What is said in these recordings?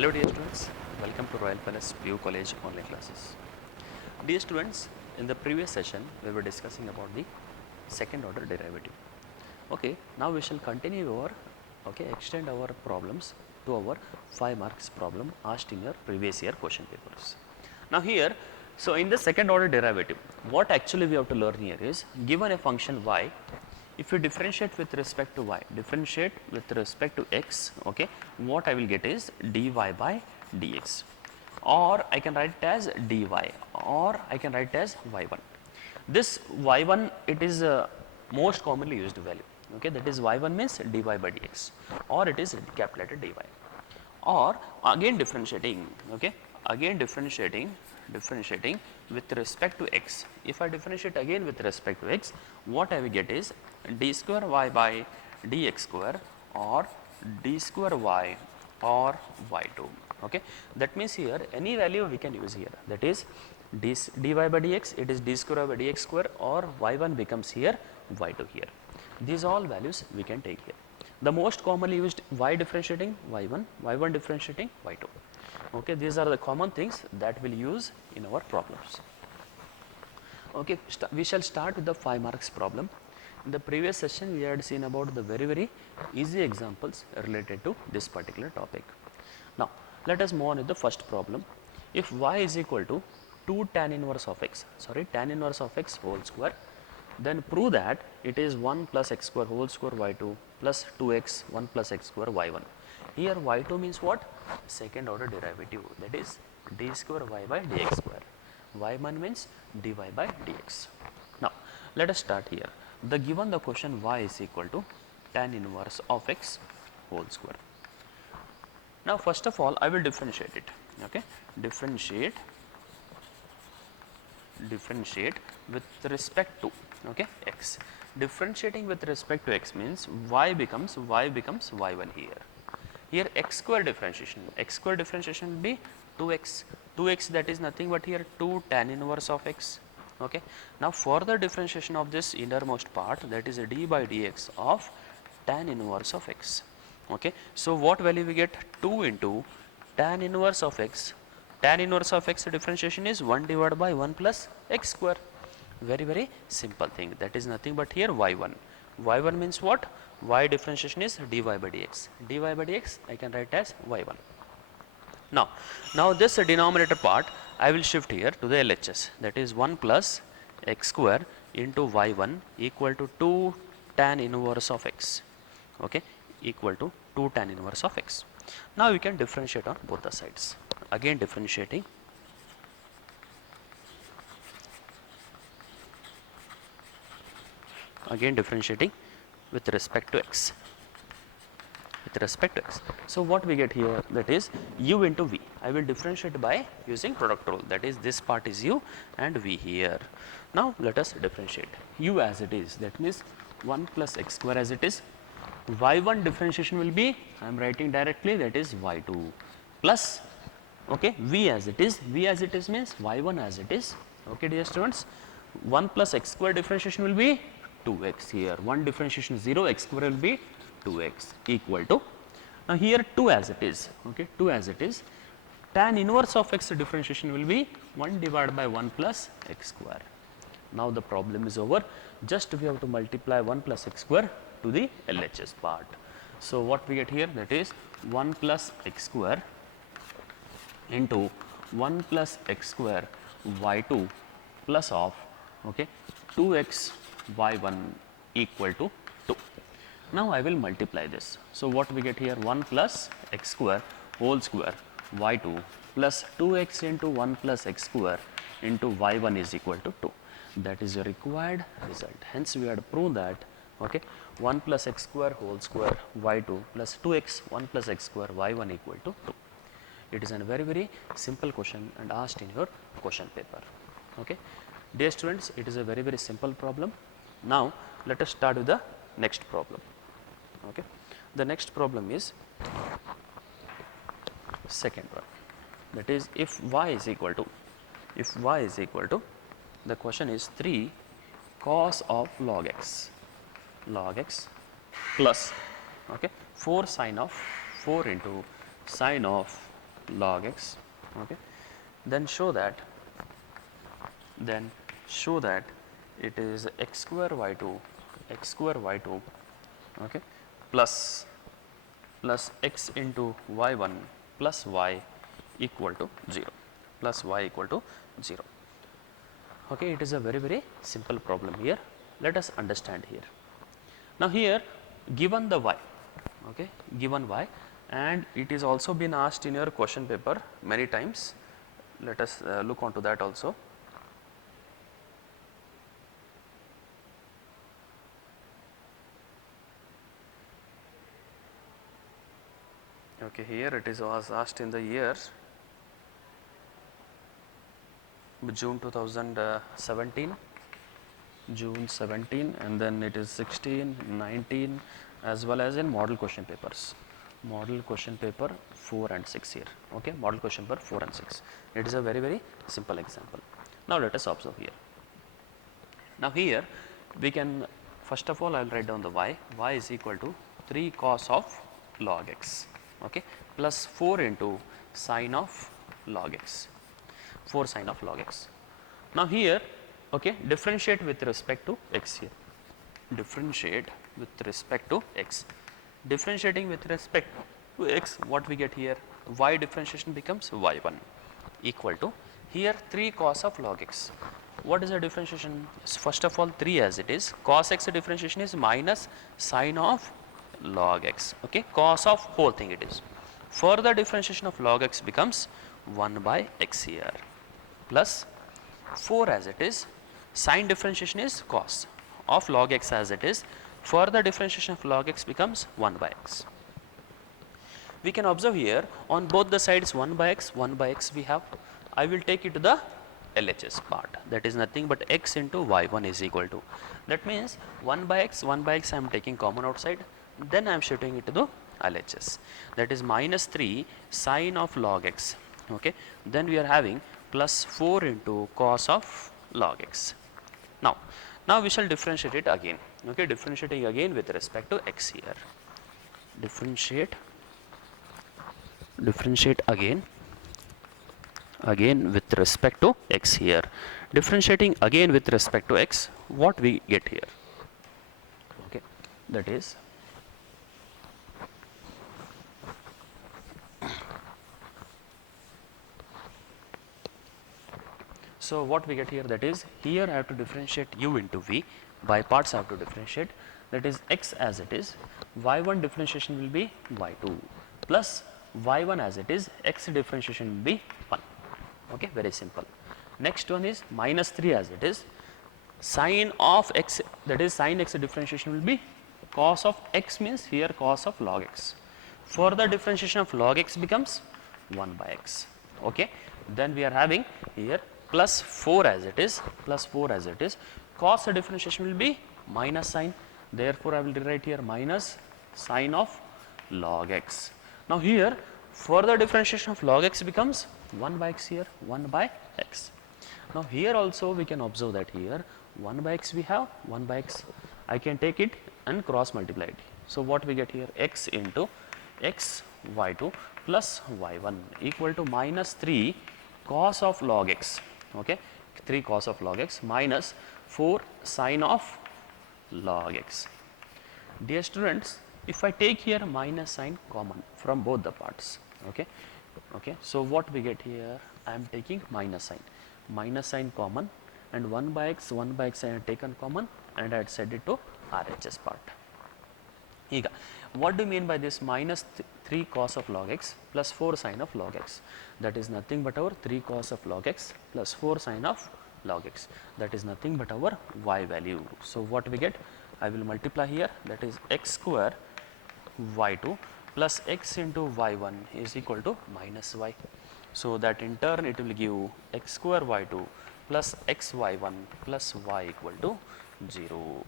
Hello dear students, welcome to Royal Palace PU College online classes. Dear students, in the previous session we were discussing about the second order derivative. Okay, now we shall continue our extend our problems to our 5 marks problem asked in your previous year question papers. Now here, so in the second order derivative, what actually we have to learn here is given a function y, if you differentiate with respect to y, differentiate with respect to x, okay, what I will get is dy by dx, or I can write it as dy, or I can write it as y1. This y1, it is most commonly used value, okay, that is y1 means dy by dx, or it is capitulated dy, or again differentiating, okay, again differentiating with respect to x. If I differentiate again with respect to x, what I will get is d square y by dx square, or d square y or y2, okay. That means here any value we can use here, that is dy by dx, it is d square by dx square, or y1 becomes here y2 here. These all values we can take here. The most commonly used y differentiating y1, y1 differentiating y2. Okay, these are the common things that we'll use in our problems. Okay, we shall start with the 5 marks problem. In the previous session, we had seen about the very easy examples related to this particular topic. Now, let us move on with the first problem. If y is equal to 2 tan inverse of x, tan inverse of x whole square, then prove that it is 1 plus x square whole square y2 plus 2x 1 plus x square y1. Here y2 means what? Second order derivative, that is d square y by dx square. y1 means dy by dx. Now let us start here. Given the question y is equal to tan inverse of x whole square. Now first of all I will differentiate it, okay, differentiate with respect to, okay, x. Differentiating with respect to x means y becomes y1 here. Here x square differentiation will be 2x, that is nothing but here 2 tan inverse of x, okay. Now further differentiation of this innermost part, that is a d by dx of tan inverse of x, okay. So what value we get? 2 into tan inverse of x. Tan inverse of x differentiation is 1 divided by 1 plus x square. Very simple thing, that is nothing but here y1. y1 means what? Y differentiation is dy by dx. dy by dx I can write as y1. Now this denominator part I will shift here to the LHS, that is 1 plus x square into y1 equal to 2 tan inverse of x, okay, equal to 2 tan inverse of x. Now we can differentiate on both the sides. Again differentiating with respect to x. So what we get here, that is u into v. I will differentiate by using product rule, that is this part is u and v here. Now let us differentiate u as it is, that means 1 plus x square as it is. y1 differentiation will be, I am writing directly, that is y2 plus, okay, v as it is means y1 as it is, okay dear students. 1 plus x square differentiation will be 2x here, 1 differentiation 0, x square will be 2x equal to, now here 2 as it is, okay, 2 as it is. Tan inverse of x differentiation will be 1 divided by 1 plus x square. Now the problem is over, just we have to multiply 1 plus x square to the LHS part. So what we get here, that is 1 plus x square into 1 plus x square y2 plus of, okay, 2x y1 equal to 2. Now I will multiply this. So what we get here, 1 plus x square whole square y2 plus 2x into 1 plus x square into y1 is equal to 2. That is your required result. Hence we had proved that, okay, 1 plus x square whole square y2 plus 2x 1 plus x square y1 equal to 2. It is a very simple question and asked in your question paper, okay. Dear students, it is a very simple problem. Now let us start with the next problem, okay. The next problem is second one, that is if y is equal to, the question is 3 cos of log x plus, okay, 4 into sine of log x, okay, then show that it is x square y2 okay, plus x into y1 plus y equal to 0, okay. It is a very simple problem here. Let us understand here. Now here given the y, okay, given y, and it is also been asked in your question paper many times. Let us look onto that also. Okay, here it is was asked in the year June 2017, June 17, and then it is 16, 19, as well as in model question papers. Model question paper 4 and 6 here. Okay, model question paper 4 and 6. It is a very simple example. Now let us observe here. Now here we can, first of all I will write down the y. Y is equal to 3 cos of log x, okay, plus 4 into sine of log x, 4 sine of log x. Now here, okay, differentiate with respect to x here. Differentiate with respect to x. Differentiating with respect to x, what we get here? Y differentiation becomes y1 equal to, here 3 cos of log x. What is the differentiation? First of all 3 as it is. Cos x differentiation is minus sine of log x, okay, cos of whole thing it is. Further differentiation of log x becomes 1 by x here, plus 4 as it is. Sine differentiation is cos of log x as it is. Further differentiation of log x becomes 1 by x. We can observe here on both the sides 1 by x we have. I will take it to the LHS part, that is nothing but x into y1 is equal to, that means 1 by x I am taking common outside, then I am shifting it to the LHS, that is minus 3 sine of log x, okay, then we are having plus 4 into cos of log x. Now we shall differentiate it again, okay, differentiating again with respect to x here. Differentiate again with respect to x here. Differentiating again with respect to x, what we get here, okay, that is so what we get here, that is here I have to differentiate u into v, by parts I have to differentiate, that is x as it is, y1 differentiation will be y2 plus y1 as it is, x differentiation will be 1, okay, very simple. Next one is minus 3 as it is, sine of x, that is sine x differentiation will be cos of x, means here cos of log x. Further differentiation of log x becomes 1 by x, okay. Then we are having here plus 4 as it is, cos differentiation will be minus sine, therefore I will write here minus sine of log x. Now here further differentiation of log x becomes 1 by x here, 1 by x. Now here also we can observe that here 1 by x we have, 1 by x, I can take it and cross multiply it. So what we get here, x into x y2 plus y1 equal to minus 3 cos of log x, okay, 3 cos of log x minus 4 sine of log x. Dear students, if I take here minus sign common from both the parts, okay, so what we get here, I am taking minus sign common, and 1 by x I have taken common and I had set it to RHS part. What do you mean by this minus 3 cos of log x plus 4 sine of log x? That is nothing but our 3 cos of log x plus 4 sine of log x, that is nothing but our y value. So what we get, I will multiply here, that is x square y2 plus x into y1 is equal to minus y. So that in turn it will give x square y2 plus x y1 plus y equal to 0.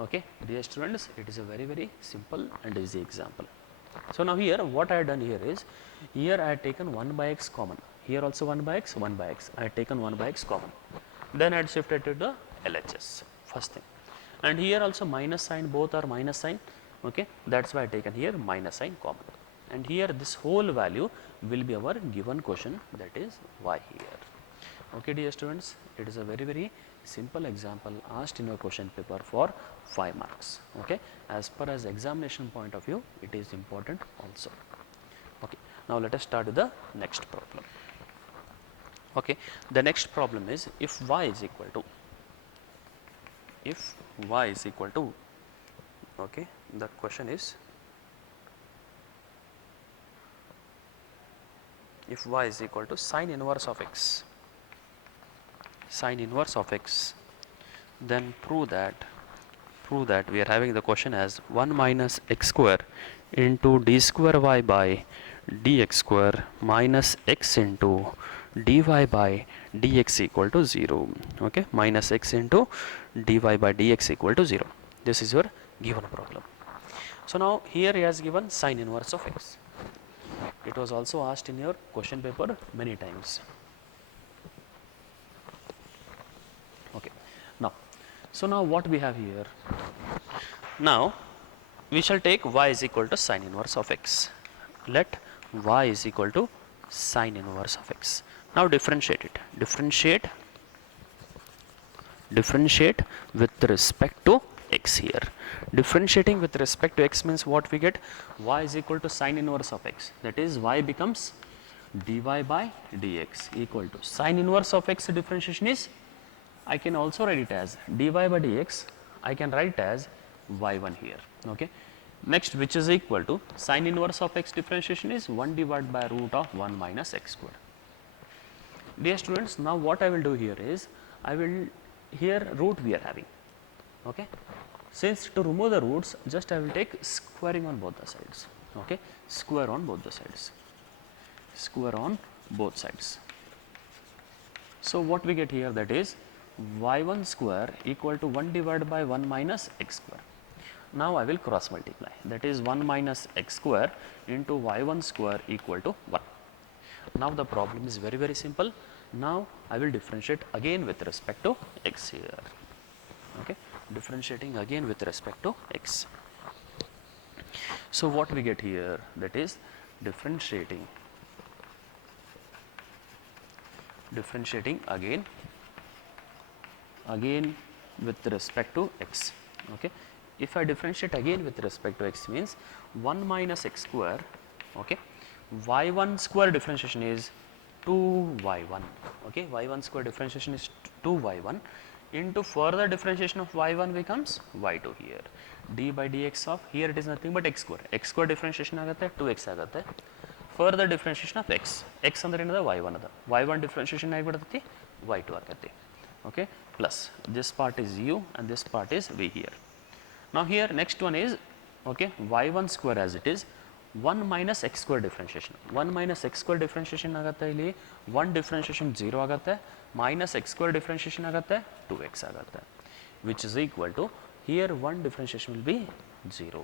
Okay, dear students, it is a very simple and easy example. So now here what I have done here is, here I have taken 1 by x common, here also 1 by x, I have taken 1 by x common, then I had shifted to the LHS, first thing, and here also minus sign, both are minus sign, okay, that is why I have taken here minus sign common, and here this whole value will be our given question, that is y here. Okay, dear students, it is a very simple example asked in your question paper for 5 marks. Okay, as per as examination point of view, it is important also. Okay, now let us start with the next problem. Okay, the next problem is if y is equal to, okay, the question is if y is equal to sine inverse of x, then prove that we are having the question as 1 minus x square into d square y by dx square minus x into dy by dx equal to 0. Okay, minus x into dy by dx equal to 0. This is your given problem. So now here he has given sine inverse of x. It was also asked in your question paper many times. Okay, now what we have here? Now we shall take y is equal to sine inverse of x. Let y is equal to sine inverse of x. Now differentiate it. Differentiate with respect to x here. Differentiating with respect to x means what we get? Y is equal to sine inverse of x. That is, y becomes dy by dx equal to sine inverse of x. Differentiation is, I can also write it as dy by dx. I can write it as y1 here. Okay. Next, which is equal to sine inverse of x differentiation is 1 divided by root of 1 minus x square. Dear students, now what I will do here is, I will, here root we are having. Okay. Since to remove the roots, just I will take squaring on both the sides. Okay. Square on both the sides. Square on both sides. So what we get here, that is y1 square equal to 1 divided by 1 minus x square. Now I will cross multiply, that is 1 minus x square into y1 square equal to 1. Now the problem is very simple. Now I will differentiate again with respect to x here. Okay, differentiating again with respect to x. So what we get here, that is differentiating again with respect to x. Okay, if I differentiate again with respect to x means 1 minus x square. Okay, y1 square differentiation is 2y1. Okay, y1 square differentiation is 2y1 into further differentiation of y1 becomes y2 here. d by dx of, here it is nothing but x square differentiation ಆಗುತ್ತೆ 2x ಆಗುತ್ತೆ. Further differentiation of x ಅಂದ್ರೆ ಏನದ y1 ಅದ, y1 differentiation ಆಗಿಬಿಡುತ್ತೆ y2 ಆಗುತ್ತೆ. Okay, plus this part is u and this part is v here. Now here next one is, okay, y1 square as it is 1 minus x square differentiation. 1 minus x square differentiation ಆಗುತ್ತೆ, ಇಲ್ಲಿ 1 differentiation 0 ಆಗುತ್ತೆ, minus x square differentiation ಆಗುತ್ತೆ 2x ಆಗುತ್ತೆ, which is equal to, here 1 differentiation will be 0.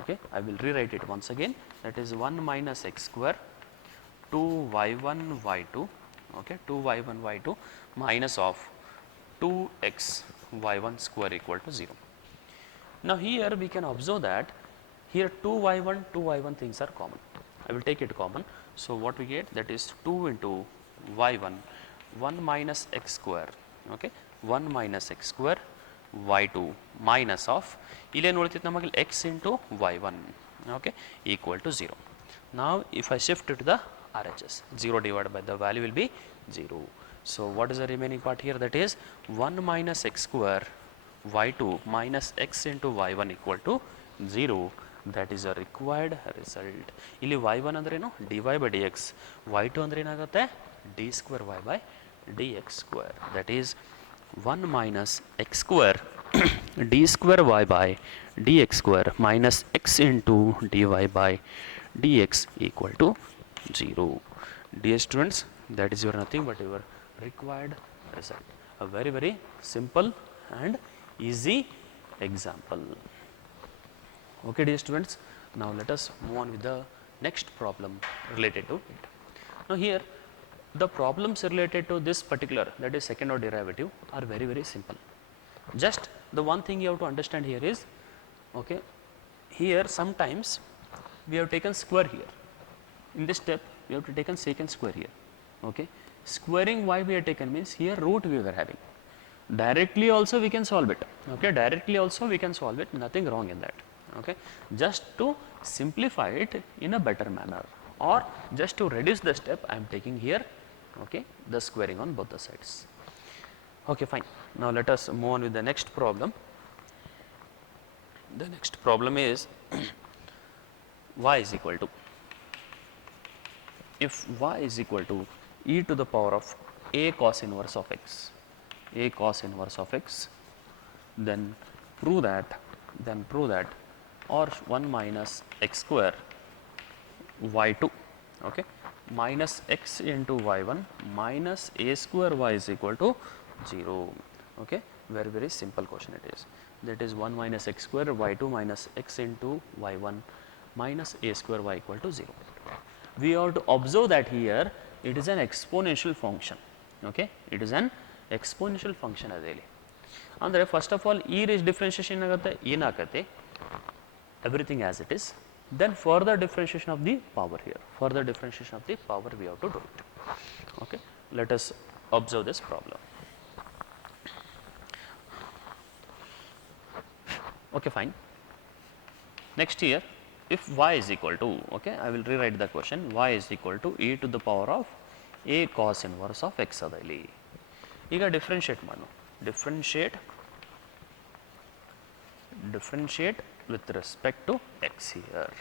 Okay, I will rewrite it once again, that is 1 minus x square 2y1 y2. Okay, 2y1 y2 minus of 2x y1 square equal to 0. Now here we can observe that here 2y1 things are common. I will take it common. So what we get, that is 2 into y1, 1 minus x square. Okay, 1 minus x square y2 minus of, ಇಲ್ಲಿ ಏನು ಉಳಿತಿತ್ತು ನಮಗೆ x into y1. Okay, equal to 0. Now if I shift it to the RHS, 0 divided by the value will be 0. So what is the remaining part here, that is 1 minus x square y2 minus x into y1 equal to 0. That is a required result. ಇಲ್ಲಿ y1 ಅಂದ್ರೆ ಏನು, dy by dx, y2 ಅಂದ್ರೆ ಏನಾಗುತ್ತೆ, d square y by dx square. That is 1 minus x square d square y by dx square minus x into dy by dx equal to 0. Dear students, that is your nothing but your required result. A very simple and easy example. Okay, dear students, now let us move on with the next problem related to it. Now here the problems related to this particular, that is second order derivative, are very simple. Just the one thing you have to understand here is, okay, here sometimes we have taken square here. In this step we have to take secant square here. Okay. Squaring why we are taken means here root we were having. Directly also we can solve it. Okay. Directly also we can solve it, nothing wrong in that. Okay. Just to simplify it in a better manner, or just to reduce the step, I am taking here, okay, the squaring on both the sides. Okay, fine. Now let us move on with the next problem. The next problem is y is equal to, if y is equal to e to the power of a cos inverse of x, a cos inverse of x, then prove that, or 1 minus x square y2, okay, minus x into y1 minus a square y is equal to 0. Okay, very simple question it is. That is 1 minus x square y2 minus x into y1 minus a square y equal to 0. We have to observe that here it is an exponential function. Okay, it is an exponential function adeli. Andre first of all e raised differentiation agatte enaಗುತ್ತೆ, everything as it is. Then further differentiation of the power here, further differentiation of the power we have to do it. Okay, let us observe this problem. Okay, fine. Next here, if y is equal to, okay, I will rewrite the question, y is equal to e to the power of a cos inverse of x adali. ಈಗ differentiate ಮಾಡು, differentiate with respect to x here,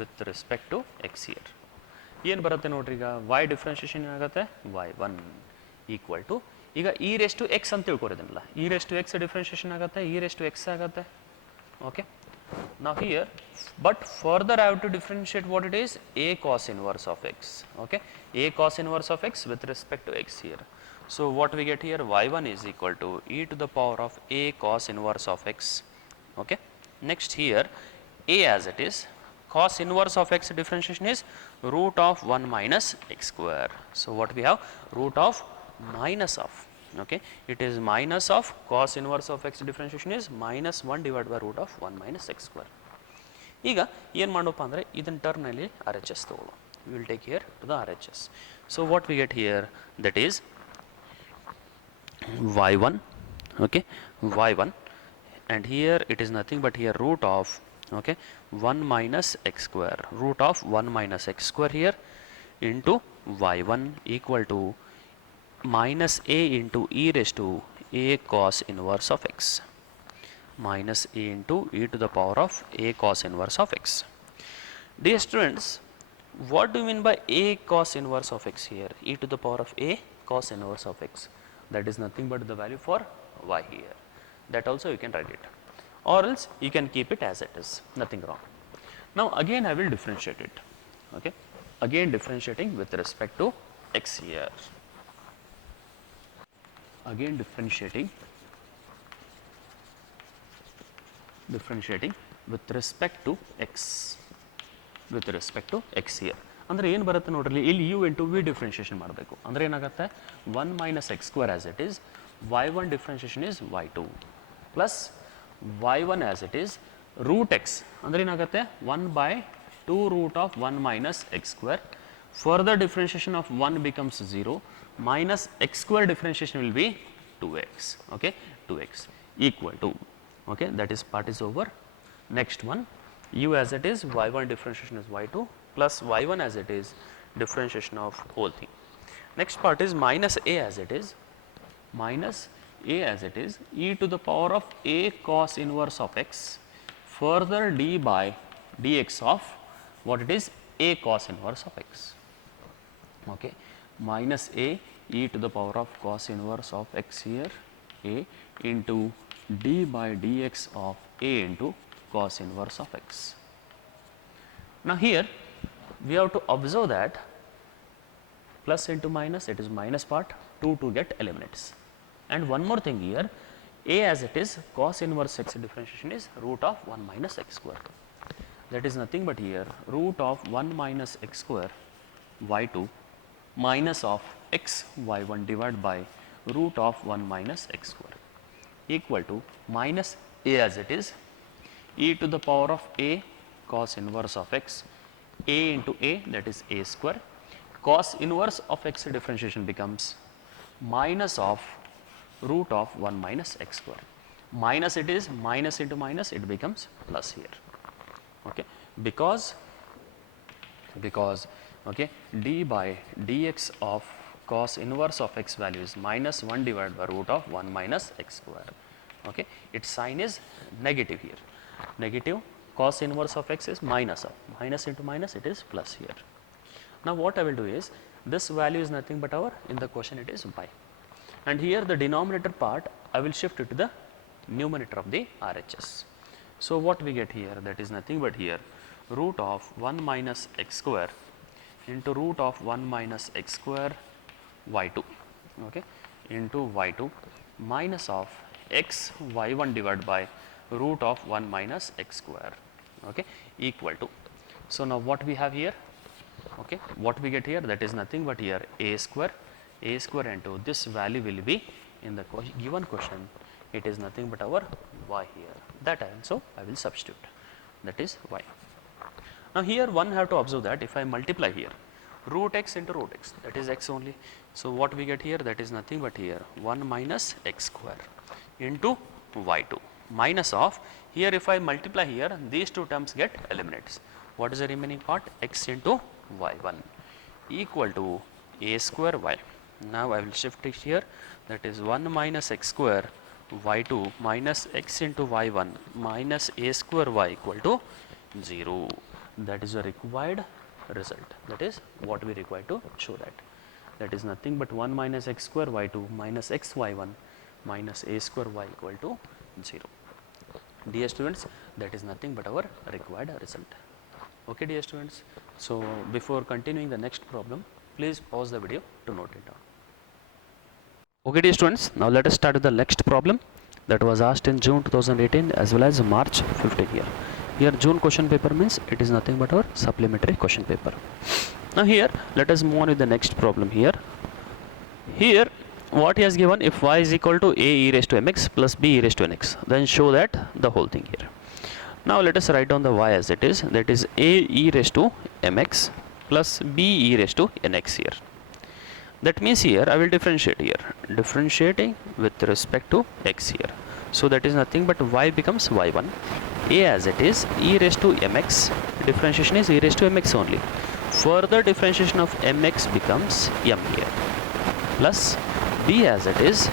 with respect to x here. ಏನು ಬರುತ್ತೆ ನೋಡ್ರಿ, ಈಗ y differentiation ಏನಾಗುತ್ತೆ, y1 equal to, ಈಗ e raised to x ಅಂತ ತಿಳ್ಕೊರಿದನಲ್ಲ, e raised to x differentiation ಆಗುತ್ತೆ, e raised to x ಆಗುತ್ತೆ. Okay. Now here, but further I have to differentiate what it is, a cos inverse of x. Okay, a cos inverse of x with respect to x here. So what we get here, y1 is equal to e to the power of a cos inverse of x. Okay. Next here, a as it is, cos inverse of x differentiation is root of 1 minus x square. So what we have, root of minus of, okay, it is minus of cos inverse of x differentiation is minus 1 divided by root of 1 minus x square. ಈಗ ಏನು ಮಾಡಪ್ಪ ಅಂದರೆ ಇದನ್ನ ಟರ್ಮ್ನಲ್ಲಿ R H S ತಗೊಳ್ಳೋ, we will take here to the RHS. So what we get here, that is y1, okay, y1, and here it is nothing but here root of, okay, 1 minus x square, root of 1 minus x square here into y1 equal to minus a into e raised to a cos inverse of x, minus a into e to the power of a cos inverse of x. Dear students, what do you mean by a cos inverse of x here? E to the power of a cos inverse of x, that is nothing but the value for y here. That also you can write it, or else you can keep it as it is, nothing wrong. Now again I will differentiate it. Okay, again differentiating with respect to x here, again differentiating with respect to x, with respect to x here. ಅಂದರೆ ಏನು ಬರುತ್ತೆ ನೋಡ್ರಿ, ಇಲ್ಲಿ u into v differentiation ಮಾಡಬೇಕು. ಅಂದರೆ ಏನಾಗುತ್ತೆ, 1 minus x square as it is, y1 differentiation is y2 plus y1 as it is root x, ಅಂದರೆ ಏನಾಗುತ್ತೆ 1 by 2 root of 1 minus x square. Further differentiation of 1 becomes 0, minus x square differentiation will be 2x, okay, 2x equal to, okay, that is part is over. Next one, u as it is, y1 differentiation is y2 plus y1 as it is, differentiation of whole thing. Next part is minus a as it is, minus a as it is, e to the power of a cos inverse of x, further d by dx of what it is, a cos inverse of x, okay, minus a e to the power of cos inverse of x here, a into d by dx of a into cos inverse of x. Now here we have to observe that plus into minus, it is minus part, 2 to get eliminates. And one more thing here, a as it is, cos inverse x differentiation is root of 1 minus x square. That is nothing but here root of 1 minus x square y2 minus of x y1 divided by root of 1 minus x square equal to minus a as it is, e to the power of a cos inverse of x, a into a, that is a square, cos inverse of x differentiation becomes minus of root of 1 minus x square. Minus it is, minus into minus it becomes plus here. Okay, because okay, d by dx of cos inverse of x value is minus 1 divided by root of 1 minus x square. Okay, its sign is negative here. Negative cos inverse of x is minus of, minus into minus it is plus here. Now what I will do is, this value is nothing but our, in the question it is y, and here the denominator part I will shift it to the numerator of the RHS. So what we get here, that is nothing but here root of 1 minus x square into root of 1 minus x square y2, okay, into y2 minus of x y1 divided by root of 1 minus x square, okay, equal to. So now what we have here, okay, what we get here, that is nothing but here a square into this value will be in the given question, it is nothing but our y here, that also I will substitute, that is y. Now here one have to observe that if I multiply here root x into root x, that is x only. So what we get here, that is nothing but here 1 minus x square into y2 minus of, here if I multiply here these two terms get eliminated. What is the remaining part, x into y1 equal to a square y. Now I will shift it here, that is 1 minus x square y2 minus x into y1 minus a square y equal to 0. That is the required result, that is what we require to show that. That is nothing but 1 minus x square y2 minus x y1 minus a square y equal to 0. Dear students, that is nothing but our required result. Okay dear students, so before continuing the next problem, please pause the video to note it down. Okay dear students, now let us start with the next problem that was asked in June 2018 as well as March 15 here. Here June question paper means it is nothing but our supplementary question paper. Now here let us move on with the next problem here. Here what he has given, if y is equal to a e raised to mx plus b e raised to nx, then show that the whole thing here. Now let us write down the y as it is, that is a e raised to mx plus b e raised to nx here. That means here I will differentiate here, differentiating with respect to x here. So that is nothing but y becomes y1, a as it is e raised to mx, differentiation is e raised to mx only. Further differentiation of mx becomes m here, plus b as it is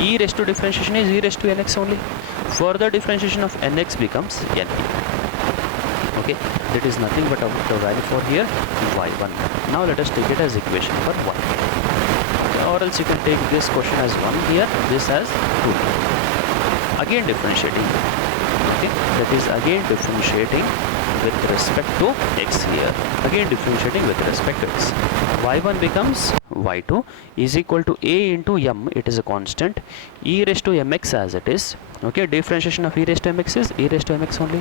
e raised to differentiation is e raised to nx only. Further differentiation of nx becomes n here. Okay, that is nothing but the value for here y1. Now let us take it as equation for y. Okay, or else you can take this question as 1 here, this as 2. Again differentiating. Okay, that is again differentiating with respect to x here. Again differentiating with respect to x. y1 becomes y2 is equal to a into m, it is a constant, e raised to mx as it is. Okay, differentiation of e raised to mx is e raised to mx only.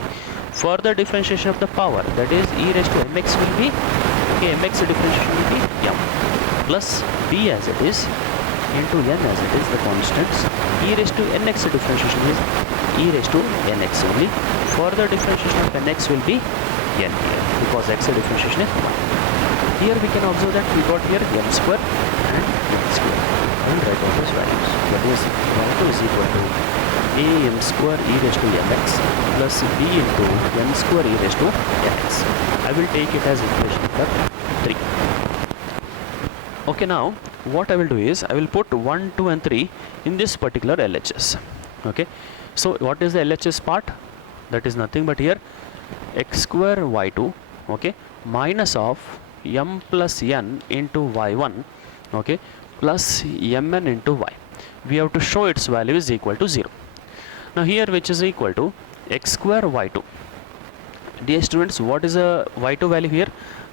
Further differentiation of the power, that is e raised to mx will be, okay, mx differentiation will be m, plus b as it is into n as it is the constants, e raised to nx differentiation is e raised to nx only. Further differentiation of nx will be n here, because x differentiation is 1. Here we can observe that we got here m square and n square. I will write all those values. That is y2 is equal to a m square e raised to mx plus b into n square e raised to nx. I will take it as equation number 3. Okay, now what I will do is I will put 1, 2 and 3 in this particular LHS. Okay, so what is the LHS part? That is nothing but here x square y2, okay, minus of m plus n into y1, okay, plus mn into y. We have to show its value is equal to 0. Now here which is equal to x square y2. Dear students, what is a y2 value here?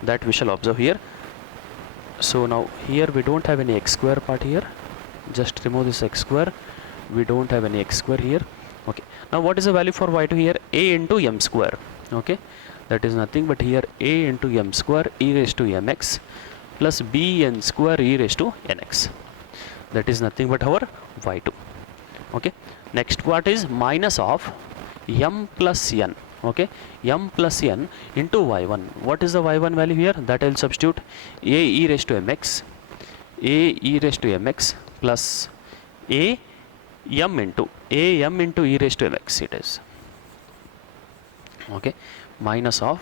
That we shall observe here. So now here we don't have any x square part here. Just remove this x square. We don't have any x square here. Okay. Now what is the value for y2 here? A into m square. Okay. That is nothing but here a into m square e raised to mx plus b n square e raised to nx. That is nothing but our y2. Okay. Next part is minus of m plus n. okay, m plus n into y1. What is the y1 value here? That I will substitute a e raised to mx, a e raised to mx plus a m into e raised to mx it is, okay, minus of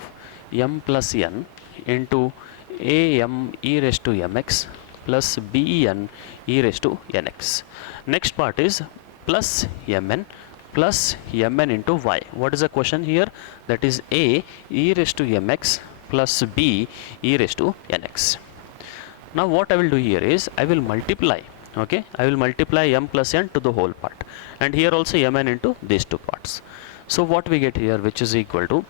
m plus n into a m e raised to mx plus b n e raised to nx. Next part is plus mn plus mn into y. What is the question here? That is a e raised to mx plus b e raised to nx. Now what I will do here is I will multiply, okay, I will multiply m plus n to the whole part, and here also mn into these two parts. So what we get here, which is equal to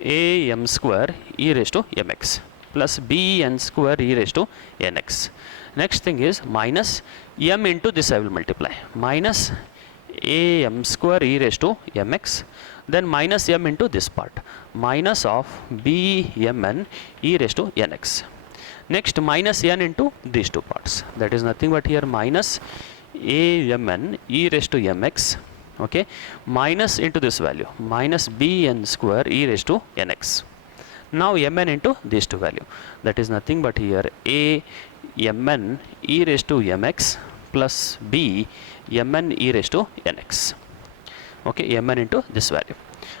a m square e raised to mx plus b n square e raised to nx. Next thing is minus m into this I will multiply, minus a m square e raised to mx, then minus m into this part, minus of b mn e raised to nx. Next minus n into these two parts, that is nothing but here minus a mn e raised to mx, okay, minus into this value minus b n square e raised to nx. Now mn into these two value, that is nothing but here a mn e raised to mx plus b mn e raised to nx, okay, mn into this value.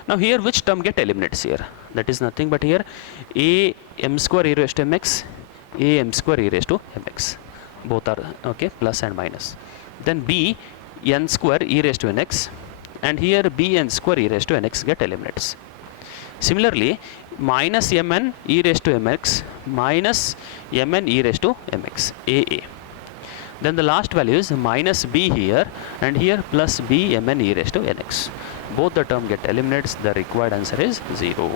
Now here which term get eliminates here? That is nothing but here a m square e raised to mx, a m square e raised to mx, both are okay, plus and minus. Then b n square e raised to nx, and here b n square e raised to nx get eliminates. Similarly minus mn e raised to mx minus mn e raised to mx, aa. Then the last value is minus b here, and here plus b mn e raised to nx. Both the term get eliminates, the required answer is 0.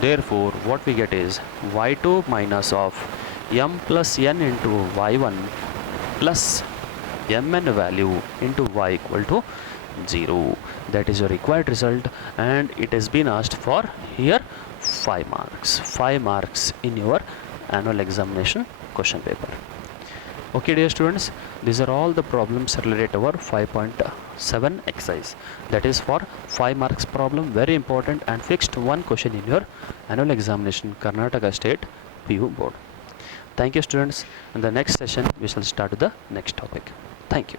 Therefore what we get is y2 minus of m plus n into y1 plus mn value into y equal to 0. That is your required result, and it has been asked for here 5 marks. 5 marks in your annual examination question paper. Okay dear students, these are all the problems related to our 5.7 exercise. That is for 5 marks problem, very important, and fixed one question in your annual examination Karnataka State PU board. Thank you students. In the next session we shall start with the next topic. Thank you.